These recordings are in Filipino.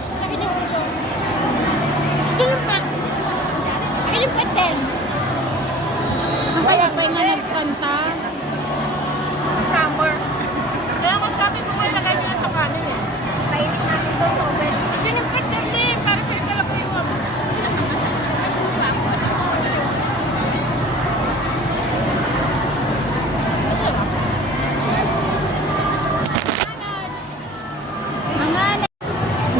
です。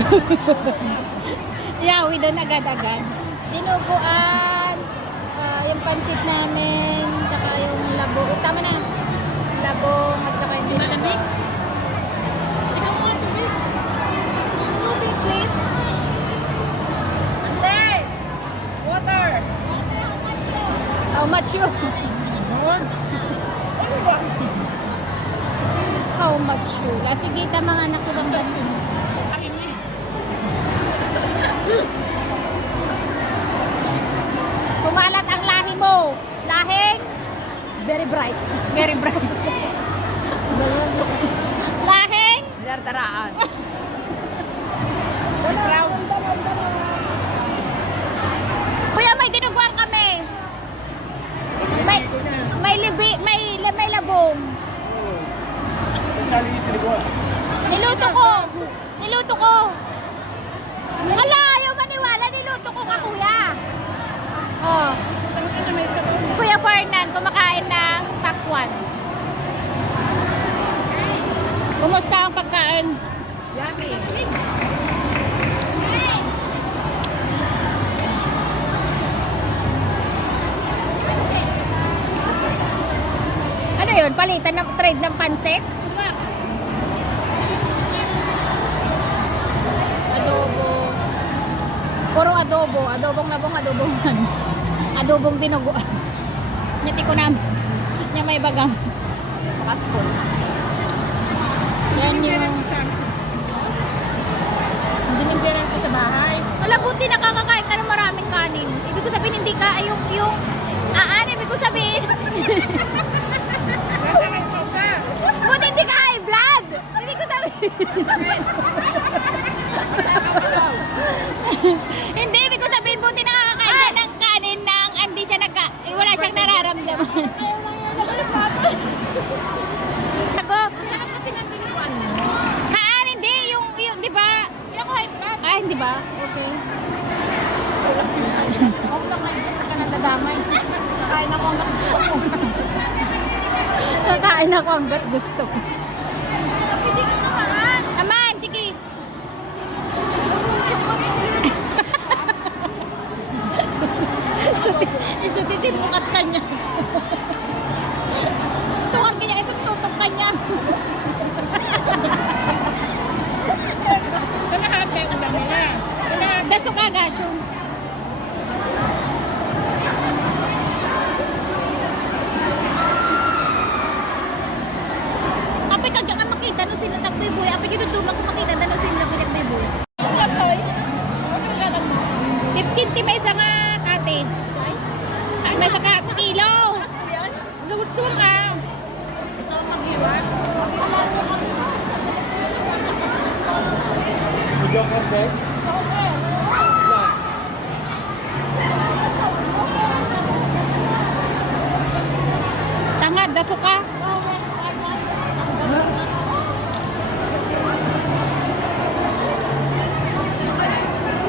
Yawi doon agad-agad. Dinuguan, ah, yung pansit namin, saka yung labo. Oh, tama na. Labong at saka yung malamig? Sigaw mo tubig. Tubig, please. Ande! Water! How much ba? How much yun? Ah, sige, tama nga anak ko Kumalat ang lahi mo. Lahing? Very bright. Very bright. Lahing? Dardaraan. Proud. Kuya, may dinuguan kami. May, may libi, may, may labong. Niluto ko. Niluto ko. Hala, ayaw maniwala. Niluto ko nga, kuya. Oh. Kuya Fernan, kumakain ng pakwan. Kumusta ang pagkain? Yummy. Ano yun? Palitan ng trade ng pansit? Adobo. Puro adobo. Adobong labong, adobong ano. Adobong dinuguan. Niti ko namin. Niya may bagang. Passport. Yan yung... Dinimpiran ko sa bahay. Wala buti nakakakain ka ng maraming kanin. Ibig ko sabihin hindi ka yung... yung aan, ibig ko sabihin. buti hindi ka high blood. Ibig ko sabihin. hindi, ibig ko sabihin buti nakakakain siya ng kanin ng hindi siya nagka... Wala siyang nararamdaman. Ako, Saan kasi nang tinuruan mo? Haan, hindi. Yung, yung di ba? Hindi ako high hindi ba? Okay. Huwag lang high blood ka nang dadamay. Kakain ako hanggang gusto ko. Kakain ako hanggat gusto ko. Hindi ka naman. Aman, sige. Suti, isuti si mukat ka niya. Sukat ka niya, itututok ka niya. Daso ka, gasyong. Api ka makita no sino tagbiboy. Api kinutuman ko makita no sino nagbiboy. Ang kastoy. Ano yung lalang mo? 15 ti may isa nga cottage. Ay, nasa ka kilo. Lawad ko nga. Ito ang mag-iwan. Tangad, daso ka.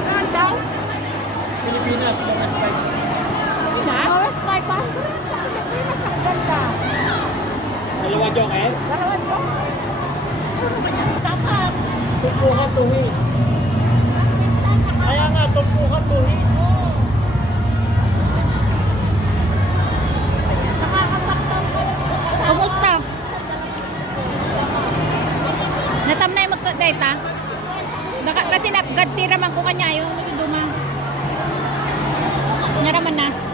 Saan daw? Pilipinas, mga spike. Pinas? Oh, spike pa. Pinas ang ganda. Dalawa joker, Dalawa to. Puro ba niya? Tapang. tumpukan tuwid. Kaya nga, tumpukan tuwid. Natam na yung magkadait ha. Baka kasi napgadtira man ko kanya yung duma. Naraman na.